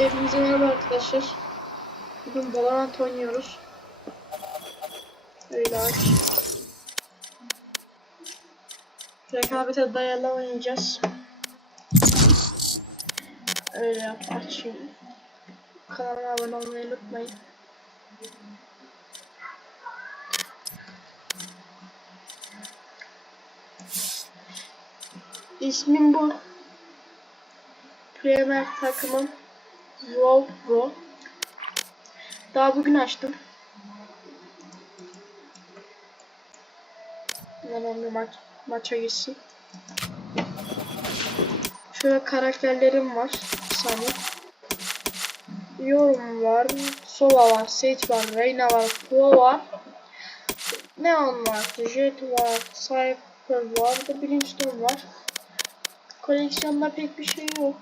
Hepinize merhaba arkadaşlar. Bugün Valorant oynuyoruz. Aç. Rekabete dayalı oynayacağız. Öyle yap açayım. Kanalıma abone olmayı unutmayın. İsmim bu. Premier takımım Wow Pro. Daha bugün açtım. Bir maç, maça gitsin. Şöyle karakterlerim var. Bir saniye. Yorum var. Sova var. Sage var. Reyna var. Pro var. Neon var. Jet var. Cypher var. Da Brimstone var. Koleksiyonda pek bir şey yok.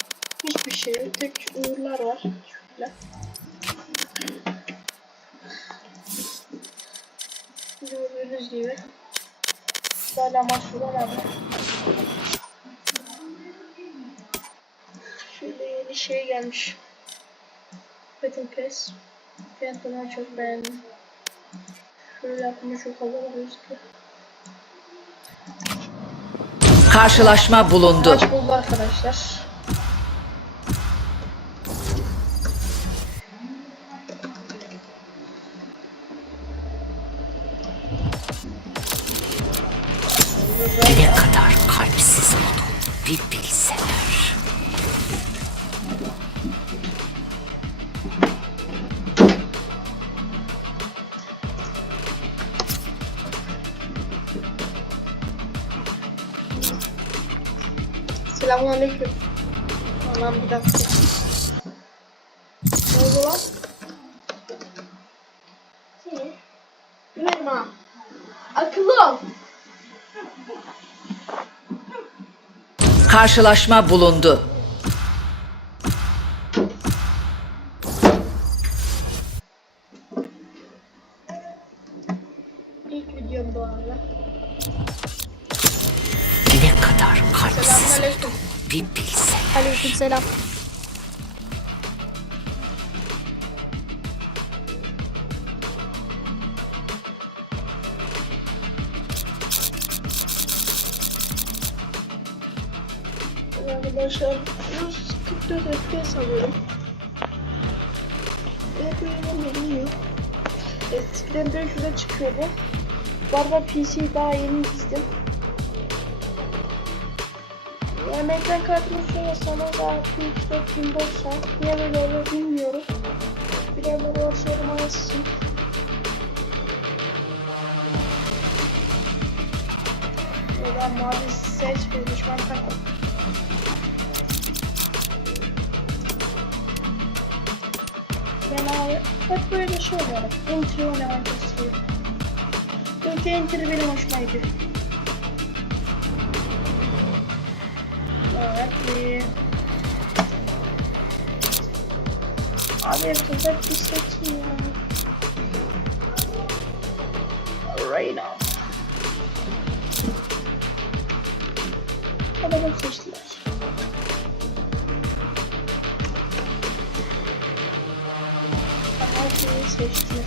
Hiçbir şey. Tek uğurlar var. Şöyle. Gördüğünüz gibi. Hala maç bulamadım. Şöyle yeni şey gelmiş. Battle Pass. Phantom'u çok beğendim. Şöyle yapınca çok havalı gözüküyor. Karşılaşma bulundu. Maç buldu arkadaşlar. Selamünaleyküm. Aman bir dakika. Ne oldu lan? Seni. Güvenim ha. Akıllı ol. Karşılaşma bulundu. İlk videom bu arada. Kadar kalpsiz Selamünaleyküm. bir bilseler. Aleykümselam. Arkadaşlar 144 FPS alıyorum. Hep öyle bilmiyor. Eskiden 500'e çıkıyordu. Bu arada PC daha yeni dizdim. Yani ekran kartını sorarsanız RTX 4090 niye böyle oluyor bilmiyorum. Bir de böyle sorma yazsın. Neden mavi seç bir düşman takım. Abi hep böyle şey oluyor. Entry oynamak istiyorum. Çünkü entry benim hoşuma gidiyor. Evet bir... Abi yapacak bir seçim ya. Reyna. Adamı seçtiler. Her şeyi seçtiler.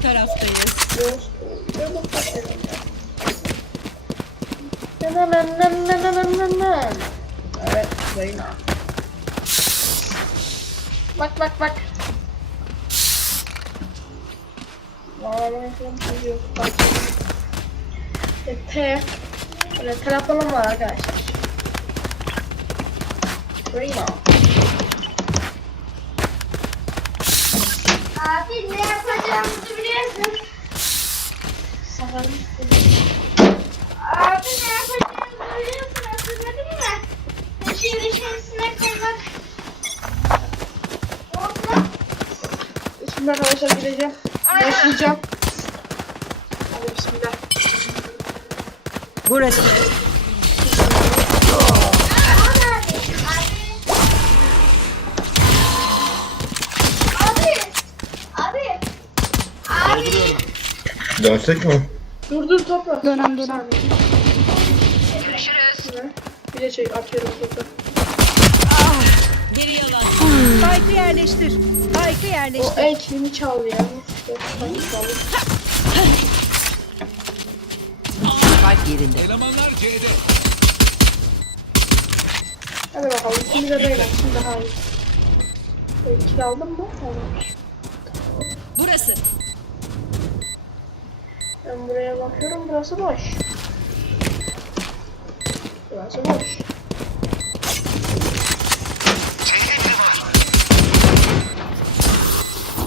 Ki aynı taraftayız. Evet, Reyna. Bak bak bak. Yok, bak. E, T. Böyle telefonum var arkadaşlar. Reyna. Abi ne yapacağımızı biliyorsun. Sakalım. Abi ne yapacağımızı biliyorsun hatırladın mı? Işığın içerisine koymak. Oldu. Şimdi arkadaşlar gideceğim. Başlayacağım. Hadi bismillah. Burası. Dönsek mi? Dur dur topla. Dönem dönem. Görüşürüz. Bir de şey atıyorum topu. Geri yalan. Spike'ı yerleştir. Spike'ı yerleştir. O el kilimi çaldı ya. Spike yerinde. Elemanlar C'de. Hadi bakalım. Şimdi de böyle. Şimdi daha iyi. El kil aldın mı? Tamam. Burası. Ben buraya bakıyorum. Burası boş. Burası boş.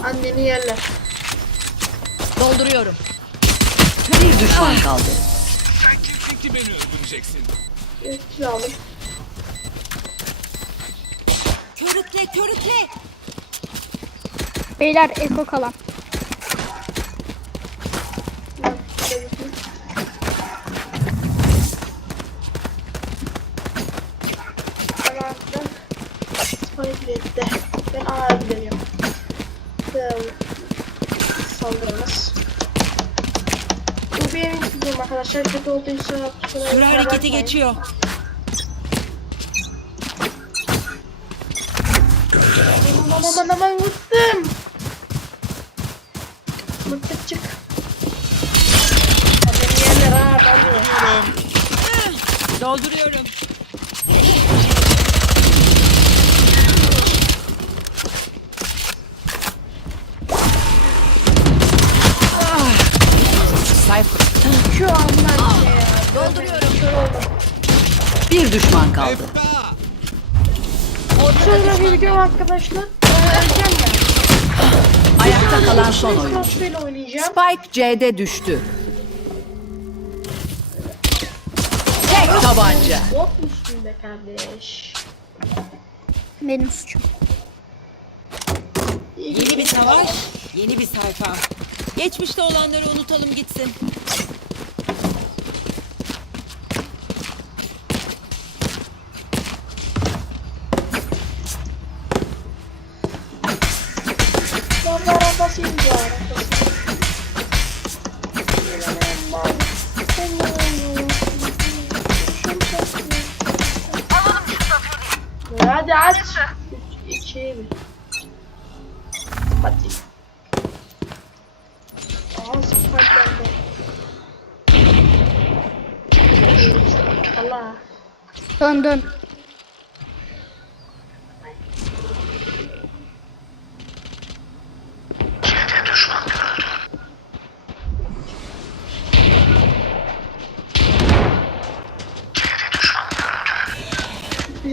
Anneni yerler. Dolduruyorum. Bir düşman kaldı. Sen kimsin ki beni öldüreceksin? Kil aldım. Körükle körükle. Beyler eko kalan. Ben şöyle bakayım. Ben artık Spike redde. Ben A'ya gidiyorum. Böyle saldırımız. Bu benim videom arkadaşlar. Kötü olduysa Süre harekete geçiyor. Aman aman aman vurdum. Mırtık çık. Beni yerler ha. Dolduruyorum. Şu anlar şey ya. Dolduruyorum. Bir düşman kaldı. Şöyle bir video arkadaşlar. Ee, Öleceğim ben. Ayakta kalan son oyuncu. oynayacağım. Spike C'de düştü. Tek tabanca. Bot be kardeş? Benim suçum. Yeni bir savaş, yeni bir sayfa. Geçmişte olanları unutalım gitsin. Bomba arabasıyım bu arabası. Hadi. 3, 2, 1. Hadi. Aa spike bende. Allah. Dön dön.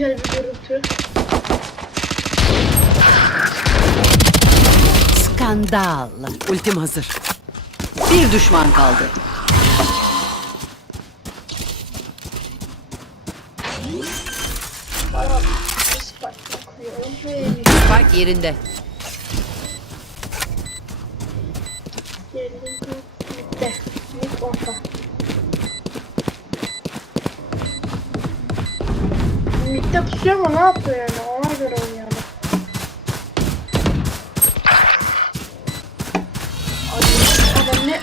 Güzel bir görüntü. Skandal. Ultim hazır. Bir düşman kaldı. Ve Spike yerinde. Pusuyor ama ne yapıyor yani ona göre oynayalım. Ay adam ne?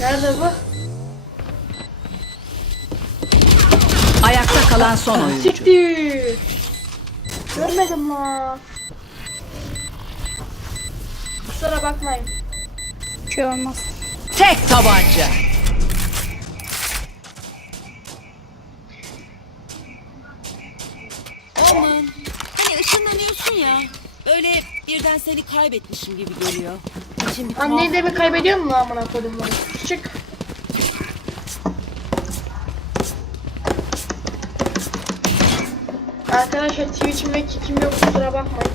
Nerede bu? Ayakta kalan son oyuncu. Siktir. Görmedim la. Kusura bakmayın. Bir şey olmaz. Tek tabanca. Aman. Hani ışınlanıyorsun ya. Böyle birden seni kaybetmişim gibi geliyor. Şimdi Anneyi de mi kaybediyor mu amına koydum ben? Çık. Arkadaşlar Twitch'im ve Kick'im yok kusura bakmayın.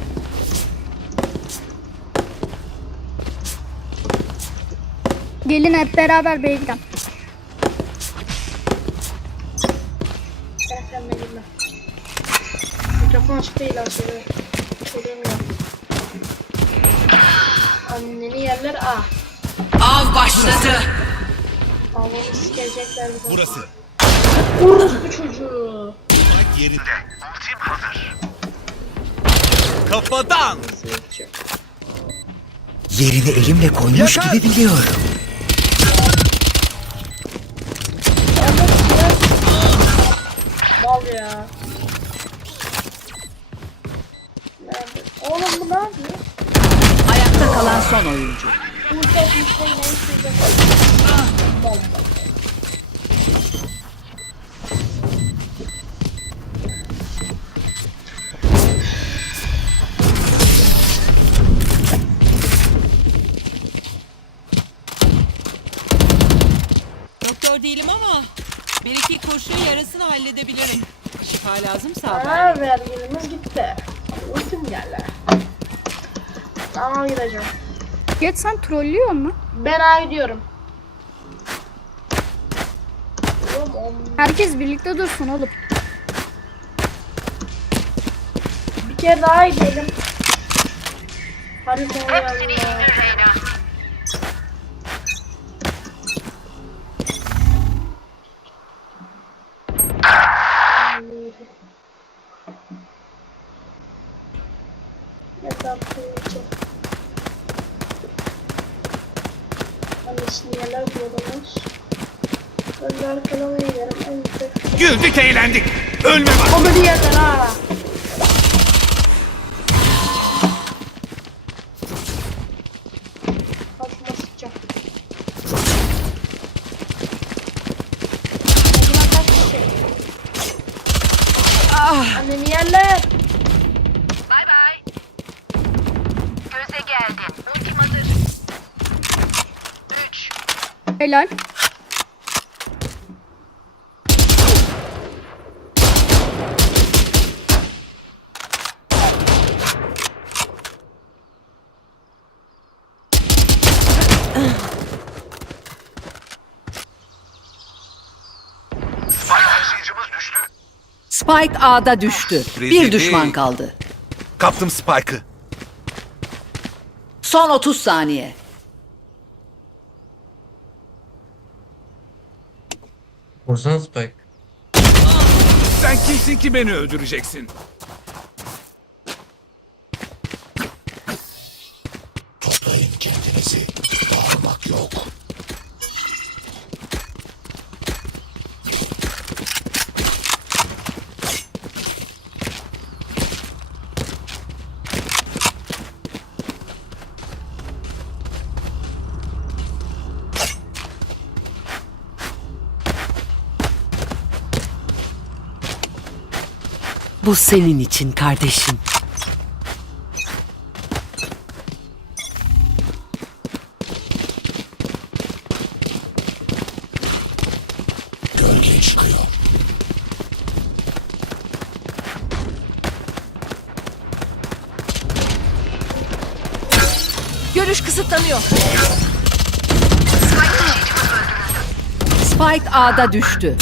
Gelin hep beraber gidelim. Açık değil aslında. Söyleyemiyorum. Anneni yerler A. Av başladı. Havamı sikecekler bize. Burası. Orospu çocuğu. Spike yerinde. Ultim hazır. Kafadan. Yerini elimle koymuş gibi biliyorum. Oyuncu. Doktor değilim ama bir iki kurşun yarasını halledebilirim. Şifa lazımsa haber. Ha vergimiz gitti. Ultim geldi. Tamam gideceğim. Geç sen trollüyor mu? Ben A gidiyorum. Oğlum on... Herkes birlikte dursun oğlum. Bir kere daha gidelim. Hadi sonra Güldük eğlendik. Ölme var. O da bir yerden ha. Kafama sıkacağım. Acaba kaç kişi? Ah. Anneni yerler. Helal. Spike A'da düştü. Bir Rezil düşman kaldı. Kaptım Spike'ı. Son 30 saniye. Vursana Spike. Sen kimsin ki beni öldüreceksin? Bu senin için kardeşim. Gölge çıkıyor. Görüş kısıtlanıyor. Spike A'da düştü.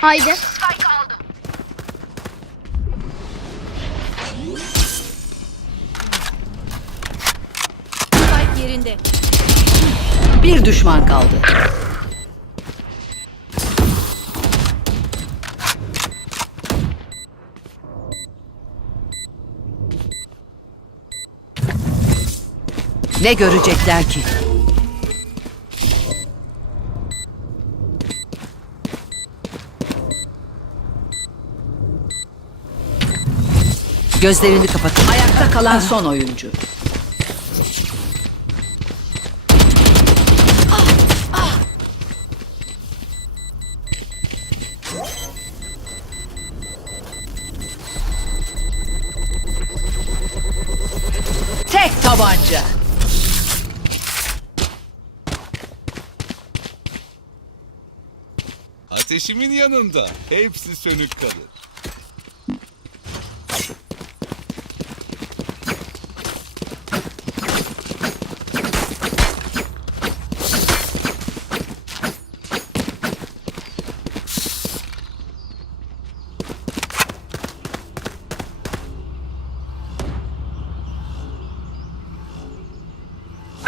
Haydi. Spike yerinde. Bir düşman kaldı. Ne görecekler ki? Gözlerini kapatın. Ayakta kalan son oyuncu. Tek tabanca. Ateşimin yanında. Hepsi sönük kalır.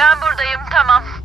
Ben buradayım tamam.